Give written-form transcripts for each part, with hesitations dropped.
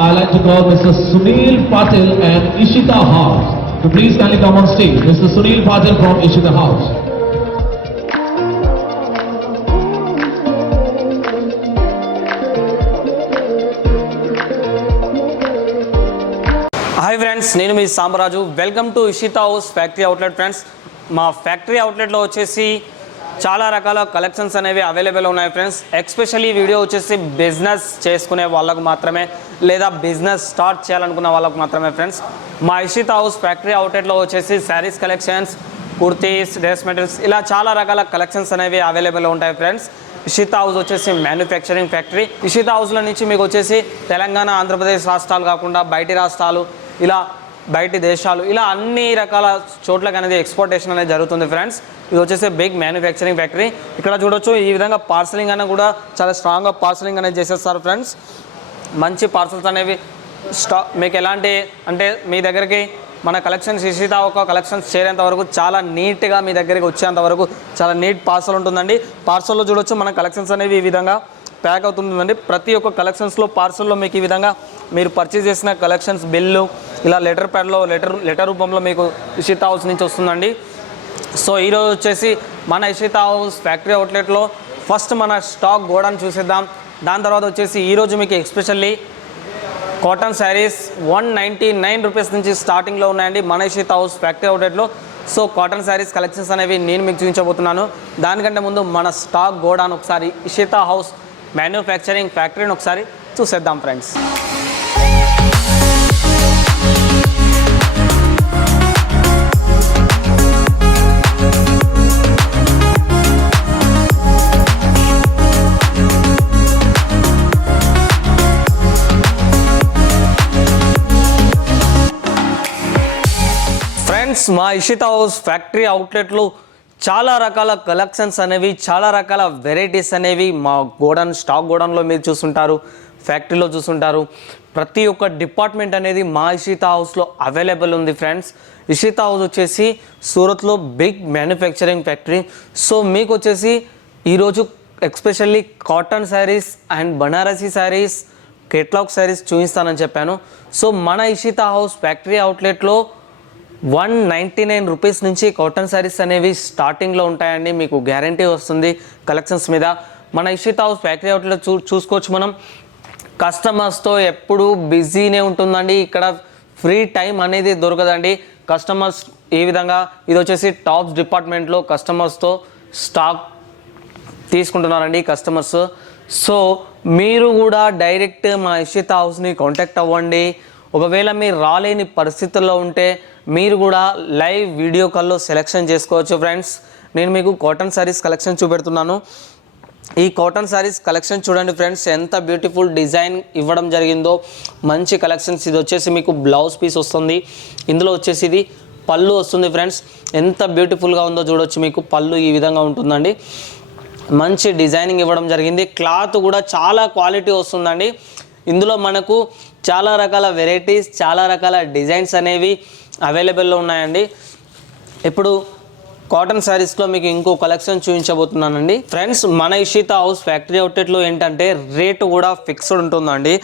I'd like to call Mr. Sunil Patil and Ishita House. So please kindly come on stage. Mr. Sunil Patil from Ishita House. Hi friends, నేను మీ Sambaraju. Welcome to Ishita house factory outlet. Friends, మా factory అవుట్లెట్లో వచ్చేసి చాలా రకాల collections అనేవి available ఉన్నాయి friends. Especially video వచ్చేసి బిజినెస్ చేసుకునే వాళ్ళకు మాత్రమే, లేదా బిజినెస్ స్టార్ట్ చేయాలనుకున్న వాళ్ళకు మాత్రమే ఫ్రెండ్స్. మా ఇషితా హౌస్ ఫ్యాక్టరీ అవుట్లెట్లో వచ్చేసి saris collections, kurtis, dress materials, ఇలా చాలా రకాల కలెక్షన్స్ అనేవి అవైలబుల్ ఉంటాయి ఫ్రెండ్స్. ఇషితా హౌస్ వచ్చేసి మ్యానుఫ్యాక్చరింగ్ ఫ్యాక్టరీ. ఇషితా హౌస్లో నుంచి మీకు వచ్చేసి తెలంగాణ, ఆంధ్రప్రదేశ్ రాష్ట్రాలు కాకుండా బయటి రాష్ట్రాలు, ఇలా బయటి దేశాలు, ఇలా అన్ని రకాల చోట్లకి అనేది ఎక్స్పోర్టేషన్ అనేది జరుగుతుంది ఫ్రెండ్స్. ఇది వచ్చేసి బిగ్ మ్యానుఫ్యాక్చరింగ్ ఫ్యాక్టరీ. ఇక్కడ చూడొచ్చు, ఈ విధంగా పార్సలింగ్ అనేది కూడా చాలా స్ట్రాంగ్గా పార్సలింగ్ అనేది చేసేస్తారు ఫ్రెండ్స్. మంచి పార్సల్స్ అనేవి మీకు ఎలాంటి అంటే మీ దగ్గరికి మన కలెక్షన్స్ ఇషితా ఒక కలెక్షన్స్ చేరేంత వరకు చాలా నీట్గా మీ దగ్గరికి వచ్చేంత వరకు చాలా నీట్ పార్సల్ ఉంటుందండి. పార్సల్లో చూడొచ్చు మన కలెక్షన్స్ అనేవి ఈ విధంగా ప్యాక్ అవుతుందండి. ప్రతి ఒక్క కలెక్షన్స్లో పార్సల్లో మీకు ఈ విధంగా మీరు పర్చేజ్ చేసిన కలెక్షన్స్ బిల్లు ఇలా లెటర్ ప్యాడ్లో లెటర్ రూపంలో మీకు ఇషితా హౌస్ నుంచి వస్తుందండి. సో ఈరోజు వచ్చేసి మన ఇషితా హౌస్ ఫ్యాక్టరీ అవుట్లెట్లో ఫస్ట్ మన స్టాక్ గోడౌన్ చూసేద్దాం. దాని తర్వాత వచ్చేసి ఈరోజు మీకు ఎస్పెషల్లీ కాటన్ శారీస్ 199 రూపీస్ నుంచి స్టార్టింగ్లో ఉన్నాయండి మన ఇషితా హౌస్ ఫ్యాక్టరీ అవుట్లెట్లో. సో కాటన్ శారీస్ కలెక్షన్స్ అనేవి నేను మీకు చూపించబోతున్నాను. దానికంటే ముందు మన స్టాక్ గోడౌన్ ఒకసారి ఇషితా హౌస్ మ్యానుఫ్యాక్చరింగ్ ఫ్యాక్టరీని ఒకసారి చూసేద్దాం ఫ్రెండ్స్. ఫ్రెండ్స్, మా ఇషితా హౌస్ ఫ్యాక్టరీ అవుట్లెట్లో చాలా రకాల కలెక్షన్స్ అనేవి, చాలా రకాల వెరైటీస్ అనేవి మా గోడౌన్ స్టాక్ గోడౌన్లో మీరు చూస్తుంటారు, ఫ్యాక్టరీలో చూస్తుంటారు. ప్రతి ఒక్క డిపార్ట్మెంట్ అనేది మా ఇషితా హౌస్లో అవైలబుల్ ఉంది ఫ్రెండ్స్. ఇషితా హౌస్ వచ్చేసి సూరత్లో బిగ్ మ్యానుఫ్యాక్చరింగ్ ఫ్యాక్టరీ. సో మీకు వచ్చేసి ఈరోజు especially cotton saris and Banarasi saris, catalogue saris చూపిస్తానని చెప్పాను. సో మన ఇషితా హౌస్ ఫ్యాక్టరీ అవుట్లెట్లో 199 రూపీస్ నుంచి కాటన్ శారీస్ అనేవి స్టార్టింగ్లో ఉంటాయండి. మీకు గ్యారంటీ వస్తుంది కలెక్షన్స్ మీద. మన ఇషితా హౌస్ ఫ్యాక్టరీ అవుట్లెట్ చూసుకోవచ్చు మనం. కస్టమర్స్తో ఎప్పుడూ బిజీనే ఉంటుందండి. ఇక్కడ ఫ్రీ టైం అనేది దొరకదండి. కస్టమర్స్ ఈ విధంగా ఇది వచ్చేసి టాప్స్ డిపార్ట్మెంట్లో కస్టమర్స్తో స్టాక్ తీసుకుంటున్నారండి కస్టమర్స్. సో మీరు కూడా డైరెక్ట్ మా ఇషితా హౌస్ని కాంటాక్ట్ అవ్వండి. ఒకవేళ మీరు రాలేని పరిస్థితుల్లో ఉంటే మీరు కూడా లైవ్ వీడియో కాల్లో సెలెక్షన్ చేసుకోవచ్చు ఫ్రెండ్స్. నేను మీకు కాటన్ శారీస్ కలెక్షన్ చూపెడుతున్నాను. ఈ కాటన్ శారీస్ కలెక్షన్ చూడండి ఫ్రెండ్స్, ఎంత బ్యూటిఫుల్ డిజైన్ ఇవ్వడం జరిగిందో. మంచి కలెక్షన్స్. ఇది వచ్చేసి మీకు బ్లౌజ్ పీస్ వస్తుంది. ఇందులో వచ్చేసి ఇది పళ్ళు వస్తుంది ఫ్రెండ్స్. ఎంత బ్యూటిఫుల్గా ఉందో చూడొచ్చు. మీకు పళ్ళు ఈ విధంగా ఉంటుందండి. మంచి డిజైనింగ్ ఇవ్వడం జరిగింది. క్లాత్ కూడా చాలా క్వాలిటీ వస్తుందండి. ఇందులో మనకు చాలా రకాల వెరైటీస్, చాలా రకాల డిజైన్స్ అనేవి అవైలబుల్లో ఉన్నాయండి. ఇప్పుడు కాటన్ శారీస్లో మీకు ఇంకో కలెక్షన్ చూపించబోతున్నానండి ఫ్రెండ్స్. మన ఇషితా హౌస్ ఫ్యాక్టరీ అవుట్లెట్లో ఏంటంటే రేటు కూడా ఫిక్స్డ్ ఉంటుందండి.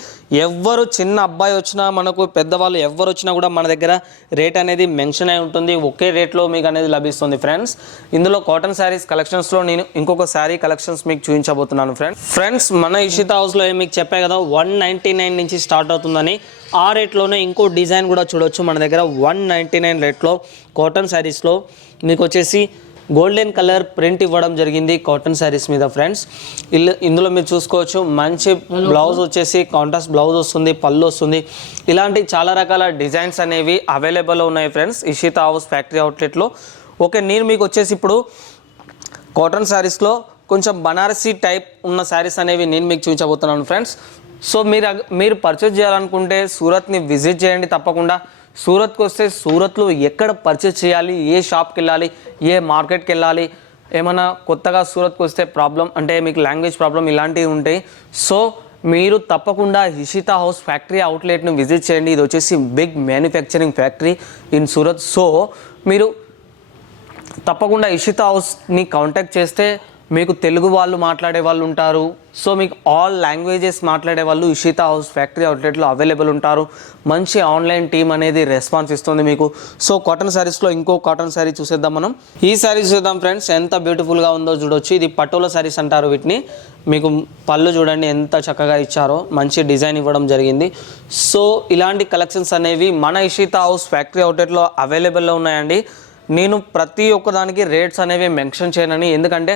ఎవ్వరు చిన్న అబ్బాయి వచ్చినా, మనకు పెద్దవాళ్ళు ఎవరు వచ్చినా కూడా మన దగ్గర రేట్ అనేది మెన్షన్ అయి ఉంటుంది. ఒకే రేట్లో మీకు అనేది లభిస్తుంది ఫ్రెండ్స్. ఇందులో కాటన్ శారీస్ కలెక్షన్స్లో నేను ఇంకొక శారీ కలెక్షన్స్ మీకు చూపించబోతున్నాను ఫ్రెండ్స్. మన ఇషితా హౌస్లో మీకు చెప్పా కదా 199 నుంచి స్టార్ట్ అవుతుందని. ఆ రేట్లోనే ఇంకో డిజైన్ కూడా చూడొచ్చు మన దగ్గర 199 రేట్లో కాటన్ శారీస్లో మీకు వచ్చేసి గోల్డెన్ కలర్ ప్రింట్ ఇవ్వడం జరిగింది కాటన్ శారీస్ మీద ఫ్రెండ్స్. ఇందులో మీరు చూసుకోవచ్చు. మంచి బ్లౌజ్ వచ్చేసి కాంట్రాస్ట్ బ్లౌజ్ వస్తుంది, పళ్ళు వస్తుంది. ఇలాంటి చాలా రకాల డిజైన్స్ అనేవి అవైలబుల్ ఉన్నాయి ఫ్రెండ్స్ ఇషితా హౌస్ ఫ్యాక్టరీ అవుట్లెట్లో. ఓకే, నేను మీకు వచ్చేసి ఇప్పుడు కాటన్ శారీస్లో కొంచెం బనారసీ టైప్ ఉన్న శారీస్ అనేవి నేను మీకు చూపించబోతున్నాను ఫ్రెండ్స్. సో మీరు పర్చేజ్ చేయాలనుకుంటే సూరత్ని విజిట్ చేయండి తప్పకుండా. సూరత్కి వస్తే సూరత్లో ఎక్కడ పర్చేజ్ చేయాలి, ఏ షాప్కి వెళ్ళాలి, ఏ మార్కెట్కి వెళ్ళాలి, ఏమైనా కొత్తగా సూరత్కి వస్తే ప్రాబ్లం అంటే మీకు లాంగ్వేజ్ ప్రాబ్లం ఇలాంటివి ఉంటాయి. సో మీరు తప్పకుండా ఇషితా హౌస్ ఫ్యాక్టరీ అవుట్లెట్ని విజిట్ చేయండి. ఇది వచ్చేసి big manufacturing factory in Surat. So మీరు తప్పకుండా ఇషితా హౌస్ని కాంటాక్ట్ చేస్తే మీకు తెలుగు వాళ్ళు మాట్లాడే వాళ్ళు ఉంటారు. సో మీకు ఆల్ లాంగ్వేజెస్ మాట్లాడే వాళ్ళు ఇషిత హౌస్ ఫ్యాక్టరీ అవుట్లెట్లో అవైలబుల్ ఉంటారు. మంచి ఆన్లైన్ టీమ్ అనేది రెస్పాన్స్ ఇస్తుంది మీకు. సో కాటన్ శారీస్లో ఇంకో కాటన్ శారీ చూసేద్దాం మనం. ఈ శారీ చూద్దాం ఫ్రెండ్స్, ఎంత బ్యూటిఫుల్గా ఉందో చూడొచ్చు. ఇది పటోలా శారీస్ అంటారు వీటిని. మీకు పళ్ళు చూడండి ఎంత చక్కగా ఇచ్చారో, మంచి డిజైన్ ఇవ్వడం జరిగింది. సో ఇలాంటి కలెక్షన్స్ అనేవి మన ఇషిత హౌస్ ఫ్యాక్టరీ అవుట్లెట్లో అవైలబుల్లో ఉన్నాయండి. నేను ప్రతి ఒక్కదానికి రేట్స్ అనేవి మెన్షన్ చేయనని, ఎందుకంటే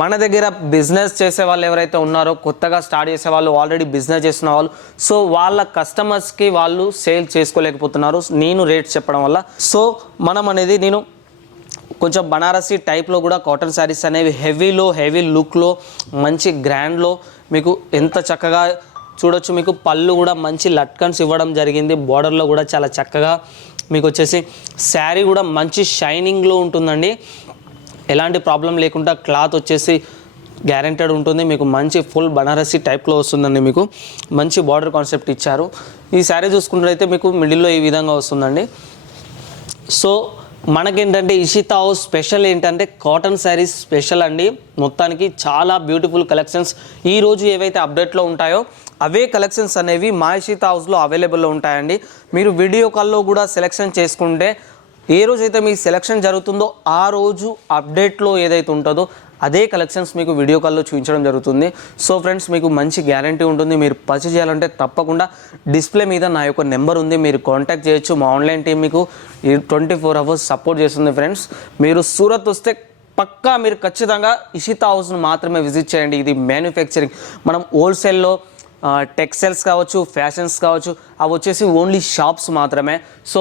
మన దగ్గర బిజినెస్ చేసే వాళ్ళు ఎవరైతే ఉన్నారో, కొత్తగా స్టార్ట్ చేసే వాళ్ళు, ఆల్రెడీ బిజినెస్ చేస్తున్న వాళ్ళు, సో వాళ్ళ కస్టమర్స్కి వాళ్ళు సేల్ చేసుకోలేకపోతున్నారు నేను రేట్స్ చెప్పడం వల్ల. సో మనం అనేది నేను కొంచెం బనారసి టైప్లో కూడా కాటన్ శారీస్ అనేవి హెవీ లుక్లో మంచి గ్రాండ్లో మీకు ఎంత చక్కగా చూడొచ్చు. మీకు పళ్ళు కూడా మంచి లట్కన్స్ ఇవ్వడం జరిగింది. బార్డర్లో కూడా చాలా చక్కగా మీకు వచ్చేసి శారీ కూడా మంచి షైనింగ్లో ఉంటుందండి. ఎలాంటి ప్రాబ్లం లేకుండా క్లాత్ వచ్చేసి గ్యారెంటెడ్ ఉంటుంది. మీకు మంచి ఫుల్ బనారసి టైప్లో వస్తుందండి. మీకు మంచి బార్డర్ కాన్సెప్ట్ ఇచ్చారు. ఈ శారీ చూసుకున్నట్లయితే మీకు మిడిల్లో ఈ విధంగా వస్తుందండి. సో మనకేంటంటే ఇషిత హౌస్ స్పెషల్ ఏంటంటే కాటన్ శారీస్ స్పెషల్ అండి. మొత్తానికి చాలా బ్యూటిఫుల్ కలెక్షన్స్ ఈరోజు ఏవైతే అప్డేట్లో ఉంటాయో అవే కలెక్షన్స్ అనేవి మా ఇషిత హౌస్లో అవైలబుల్లో ఉంటాయండి. మీరు వీడియో కాల్లో కూడా సెలెక్షన్ చేసుకుంటే ఏ రోజైతే మీ సెలెక్షన్ జరుగుతుందో ఆ రోజు అప్డేట్లో ఏదైతే ఉంటుందో అదే కలెక్షన్స్ మీకు వీడియో కాల్లో చూపించడం జరుగుతుంది. సో ఫ్రెండ్స్, మీకు మంచి గ్యారంటీ ఉంటుంది. మీరు పర్చేజ్ చేయాలంటే తప్పకుండా డిస్ప్లే మీద నా యొక్క నెంబర్ ఉంది, మీరు కాంటాక్ట్ చేయొచ్చు. మా ఆన్లైన్ టీం మీకు 24 hours సపోర్ట్ చేస్తుంది. ఫ్రెండ్స్, మీరు సూరత్ వస్తే పక్కా మీరు ఖచ్చితంగా ఇషిత హౌస్ను మాత్రమే విజిట్ చేయండి. ఇది మ్యానుఫ్యాక్చరింగ్, మనం హోల్సేల్లో టెక్స్టైల్స్ కావచ్చు, ఫ్యాషన్స్ కావచ్చు, అవి వచ్చేసి ఓన్లీ షాప్స్ మాత్రమే. సో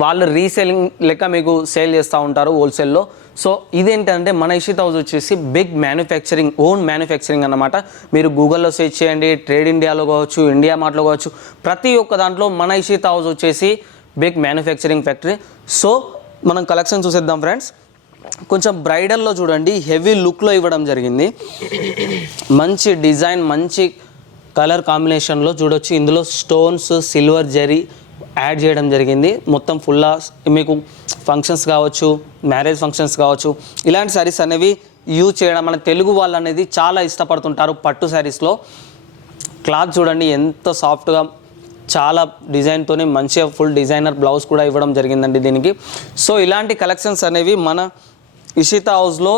వాళ్ళు రీసేలింగ్ లెక్క మీకు సేల్ చేస్తూ ఉంటారు హోల్సేల్లో. సో ఇదేంటంటే మన ఇషిత హౌస్ వచ్చేసి బిగ్ మ్యానుఫ్యాక్చరింగ్, ఓన్ మ్యానుఫ్యాక్చరింగ్ అన్నమాట. మీరు గూగుల్లో సెర్చ్ చేయండి, ట్రేడ్ ఇండియాలో కావచ్చు, ఇండియా మార్ట్లో కావచ్చు, ప్రతి ఒక్క దాంట్లో మన ఇషిత హౌస్ వచ్చేసి బిగ్ మ్యానుఫ్యాక్చరింగ్ ఫ్యాక్టరీ. సో మనం కలెక్షన్ చూసేద్దాం ఫ్రెండ్స్. కొంచెం బ్రైడల్లో చూడండి, హెవీ లుక్లో ఇవ్వడం జరిగింది. మంచి డిజైన్, మంచి కలర్ కాంబినేషన్లో చూడొచ్చు. ఇందులో స్టోన్స్, సిల్వర్ జరీ యాడ్ చేయడం జరిగింది. మొత్తం ఫుల్లా మీకు ఫంక్షన్స్ కావచ్చు, మ్యారేజ్ ఫంక్షన్స్ కావచ్చు, ఇలాంటి శారీస్ అనేవి యూజ్ చేయడం మన తెలుగు వాళ్ళు అనేది చాలా ఇష్టపడుతుంటారు. పట్టు శారీస్లో క్లాత్ చూడండి ఎంత సాఫ్ట్గా, చాలా డిజైన్తోనే మంచిగా ఫుల్ డిజైనర్ బ్లౌజ్ కూడా ఇవ్వడం జరిగిందండి దీనికి. సో ఇలాంటి కలెక్షన్స్ అనేవి మన ఇషిత హౌస్లో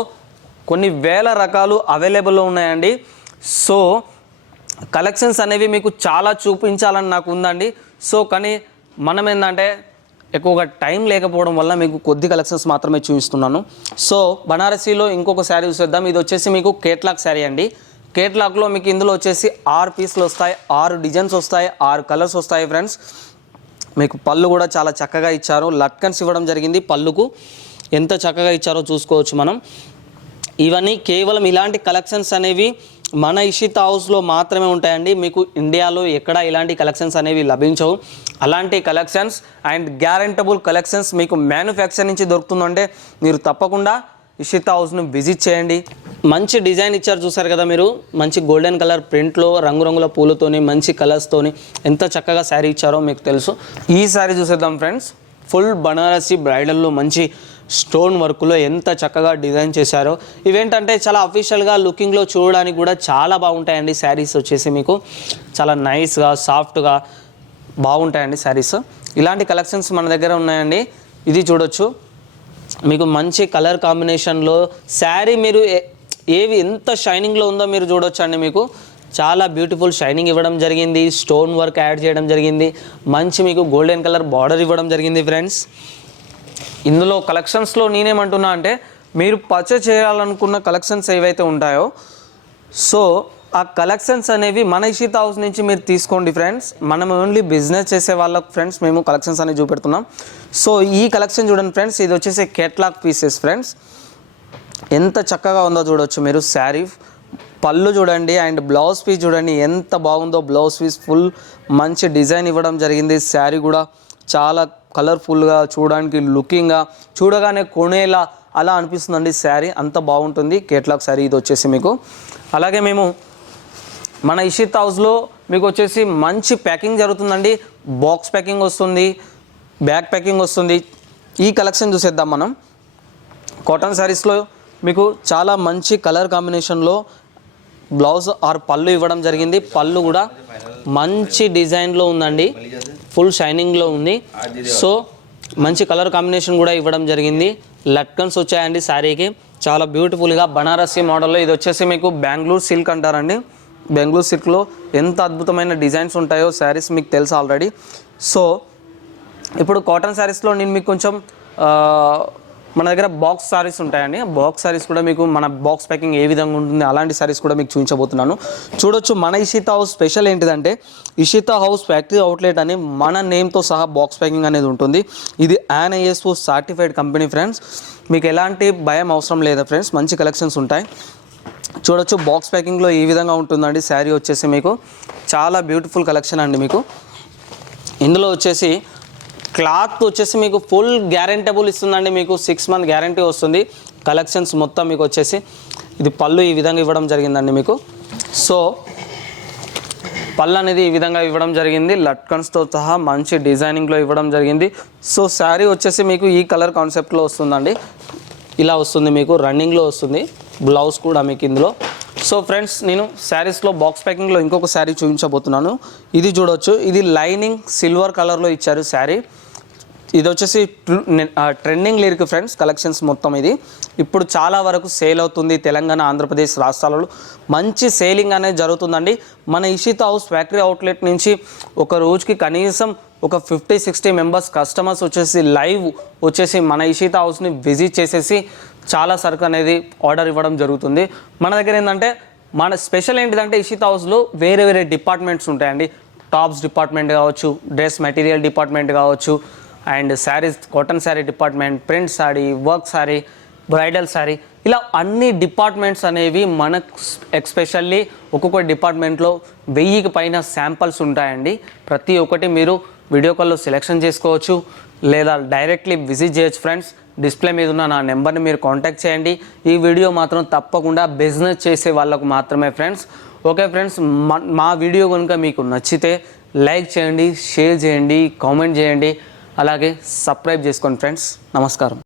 కొన్ని వేల రకాలు అవైలబుల్లో ఉన్నాయండి. సో కలెక్షన్స్ అనేవి మీకు చాలా చూపించాలని నాకు ఉందండి. సో కానీ మనం ఏంటంటే ఎక్కువగా టైం లేకపోవడం వల్ల మీకు కొద్ది కలెక్షన్స్ మాత్రమే చూపిస్తున్నాను. సో బనారసీలో ఇంకొక శారీ చూసేద్దాం. ఇది వచ్చేసి మీకు కేట్లాక్ శారీ అండి. కేట్లాక్లో మీకు ఇందులో వచ్చేసి 6 పీసులు వస్తాయి, 6 డిజైన్స్ వస్తాయి, 6 కలర్స్ వస్తాయి ఫ్రెండ్స్. మీకు పళ్ళు కూడా చాలా చక్కగా ఇచ్చారు, లట్కన్స్ ఇవ్వడం జరిగింది. పళ్ళుకు ఎంత చక్కగా ఇచ్చారో చూసుకోవచ్చు మనం. ఇవన్నీ కేవలం ఇలాంటి కలెక్షన్స్ అనేవి మన ఇషిత హౌస్లో మాత్రమే ఉంటాయండి. మీకు ఇండియాలో ఎక్కడ ఇలాంటి కలెక్షన్స్ అనేవి లభించవు. అలాంటి కలెక్షన్స్ అండ్ గ్యారెంటబుల్ కలెక్షన్స్ మీకు మ్యానుఫ్యాక్చర్ నుంచి దొరుకుతుందంటే మీరు తప్పకుండా ఇషిత హౌస్ను విజిట్ చేయండి. మంచి డిజైన్ ఇచ్చారు చూసారు కదా మీరు, మంచి గోల్డెన్ కలర్ ప్రింట్లో రంగురంగుల పూలతోని మంచి కలర్స్తోని ఎంత చక్కగా శారీ ఇచ్చారో మీకు తెలుసు. ఈ శారీ చూసేద్దాం ఫ్రెండ్స్. ఫుల్ బనారసి బ్రైడల్లో మంచి స్టోన్ వర్క్లో ఎంత చక్కగా డిజైన్ చేశారో. ఇవేంటంటే చాలా అఫీషియల్గా లుకింగ్లో చూడడానికి కూడా చాలా బాగుంటాయండి. శారీస్ వచ్చేసి మీకు చాలా నైస్గా, సాఫ్ట్గా బాగుంటాయండి శారీస్. ఇలాంటి కలెక్షన్స్ మన దగ్గర ఉన్నాయండి. ఇది చూడొచ్చు, మీకు మంచి కలర్ కాంబినేషన్లో శారీ మీరు ఏవి ఎంత షైనింగ్లో ఉందో మీరు చూడొచ్చు అండి. మీకు చాలా బ్యూటిఫుల్ షైనింగ్ ఇవ్వడం జరిగింది, స్టోన్ వర్క్ యాడ్ చేయడం జరిగింది, మంచి మీకు గోల్డెన్ కలర్ బార్డర్ ఇవ్వడం జరిగింది ఫ్రెండ్స్. ఇందులో కలెక్షన్స్లో నేనేమంటున్నా అంటే మీరు పర్చేజ్ చేయాలనుకున్న కలెక్షన్స్ ఏవైతే ఉంటాయో సో ఆ కలెక్షన్స్ అనేవి మన ఇషిత హౌస్ నుంచి మీరు తీసుకోండి ఫ్రెండ్స్. మనం ఓన్లీ బిజినెస్ చేసే వాళ్ళకు ఫ్రెండ్స్ మేము కలెక్షన్స్ అనేవి చూపెడుతున్నాం. సో ఈ కలెక్షన్ చూడండి ఫ్రెండ్స్, ఇది వచ్చేసి కేట్లాక్ పీసెస్ ఫ్రెండ్స్. ఎంత చక్కగా ఉందో చూడొచ్చు మీరు. శారీ పళ్ళు చూడండి అండ్ బ్లౌజ్ పీస్ చూడండి ఎంత బాగుందో. బ్లౌజ్ పీస్ ఫుల్ మంచి డిజైన్ ఇవ్వడం జరిగింది. శారీ కూడా చాలా కలర్ఫుల్గా, చూడడానికి లుకింగ్గా, చూడగానే కొనేలా అలా అనిపిస్తుందండి శారీ, అంత బాగుంటుంది కేట్లాక్ శారీ ఇది వచ్చేసి మీకు. అలాగే మేము మన ఇషిత హౌస్లో మీకు వచ్చేసి మంచి ప్యాకింగ్ జరుగుతుందండి. బాక్స్ ప్యాకింగ్ వస్తుంది, బ్యాగ్ ప్యాకింగ్ వస్తుంది. ఈ కలెక్షన్ చూసేద్దాం మనం. కాటన్ శారీస్లో మీకు చాలా మంచి కలర్ కాంబినేషన్లో బ్లౌజ్ ఆర్ పళ్ళు ఇవ్వడం జరిగింది. పళ్ళు కూడా మంచి డిజైన్లో ఉందండి, ఫుల్ షైనింగ్లో ఉంది. సో మంచి కలర్ కాంబినేషన్ కూడా ఇవ్వడం జరిగింది. లట్కన్స్ వచ్చాయండి శారీకి, చాలా బ్యూటిఫుల్గా బనారసి మోడల్లో. ఇది వచ్చేసి మీకు బెంగళూరు సిల్క్ అంటారండి. బెంగళూరు సిల్క్లో ఎంత అద్భుతమైన డిజైన్స్ ఉంటాయో శారీస్ మీకు తెలుసు ఆల్రెడీ. సో ఇప్పుడు కాటన్ శారీస్లో నేను మీకు కొంచెం మన దగ్గర బాక్స్ శారీస్ ఉంటాయండి. బాక్స్ శారీస్ కూడా మీకు మన బాక్స్ ప్యాకింగ్ ఏ విధంగా ఉంటుంది అలాంటి శారీస్ కూడా మీకు చూపించబోతున్నాను. చూడొచ్చు, మన ఇషితా హౌస్ స్పెషల్ ఏంటిదంటే ఇషితా హౌస్ ఫ్యాక్టరీ అవుట్లెట్ అని మన నేమ్తో సహా బాక్స్ ప్యాకింగ్ అనేది ఉంటుంది. ఇది ISO సర్టిఫైడ్ కంపెనీ ఫ్రెండ్స్. మీకు ఎలాంటి భయం అవసరం లేదా ఫ్రెండ్స్, మంచి కలెక్షన్స్ ఉంటాయి. చూడొచ్చు బాక్స్ ప్యాకింగ్లో ఈ విధంగా ఉంటుందండి. శారీ వచ్చేసి మీకు చాలా బ్యూటిఫుల్ కలెక్షన్ అండి. మీకు ఇందులో వచ్చేసి క్లాత్ వచ్చేసి మీకు ఫుల్ గ్యారెంటబుల్ ఇస్తుందండి. మీకు 6 month గ్యారంటీ వస్తుంది. కలెక్షన్స్ మొత్తం మీకు వచ్చేసి ఇది పళ్ళు ఈ విధంగా ఇవ్వడం జరిగిందండి మీకు. సో పళ్ళు అనేది ఈ విధంగా ఇవ్వడం జరిగింది, లట్కన్స్తో సహా మంచి డిజైనింగ్లో ఇవ్వడం జరిగింది. సో శారీ వచ్చేసి మీకు ఈ కలర్ కాన్సెప్ట్లో వస్తుందండి. ఇలా వస్తుంది మీకు, రన్నింగ్లో వస్తుంది. బ్లౌజ్ కూడా మీకు ఇందులో. సో ఫ్రెండ్స్, నేను శారీస్లో బాక్స్ ప్యాకింగ్లో ఇంకొక శారీ చూపించబోతున్నాను. ఇది చూడవచ్చు, ఇది లైనింగ్ సిల్వర్ కలర్లో ఇచ్చారు శారీ. ఇది వచ్చేసి ట్రెండింగ్ లిరిక్ ఫ్రెండ్స్ కలెక్షన్స్ మొత్తం. ఇది ఇప్పుడు చాలా వరకు సేల్ అవుతుంది. తెలంగాణ, ఆంధ్రప్రదేశ్ రాష్ట్రాలలో మంచి సేలింగ్ అనేది జరుగుతుందండి. మన ఇషితా హౌస్ ఫ్యాక్టరీ అవుట్లెట్ నుంచి ఒక రోజుకి కనీసం ఒక 50-60 మెంబర్స్ కస్టమర్స్ వచ్చేసి లైవ్ వచ్చేసి మన ఇషితా హౌస్ని విజిట్ చేసేసి చాలా సరుకు అనేది ఆర్డర్ ఇవ్వడం జరుగుతుంది. మన దగ్గర ఏంటంటే మన స్పెషల్ ఏంటిదంటే ఇషితా హౌస్లో వేరే వేరే డిపార్ట్మెంట్స్ ఉంటాయండి. టాప్స్ డిపార్ట్మెంట్ కావచ్చు, డ్రెస్ మెటీరియల్ డిపార్ట్మెంట్ కావచ్చు, and saris, cotton sari department, print sari, work sari, bridal sari, ఇలా అన్ని డిపార్ట్మెంట్స్ అనేవి మనకు ఎస్పెషల్లీ ఒక్కొక్క డిపార్ట్మెంట్లో 1000కి పైన శాంపల్స్ ఉంటాయండి. ప్రతి ఒక్కటి మీరు వీడియో కాల్లో సెలెక్షన్ చేసుకోవచ్చు లేదా డైరెక్ట్లీ విజిట్ చేయొచ్చు ఫ్రెండ్స్. డిస్ప్లే మీద ఉన్న నా నెంబర్ని మీరు కాంటాక్ట్ చేయండి. ఈ వీడియో మాత్రం తప్పకుండా బిజినెస్ చేసే వాళ్ళకు మాత్రమే ఫ్రెండ్స్. ఓకే ఫ్రెండ్స్, మా వీడియో కనుక మీకు నచ్చితే లైక్ చేయండి, షేర్ చేయండి, కామెంట్ చేయండి, అలాగే సబ్స్క్రైబ్ చేసుకోండి ఫ్రెండ్స్. నమస్కారం.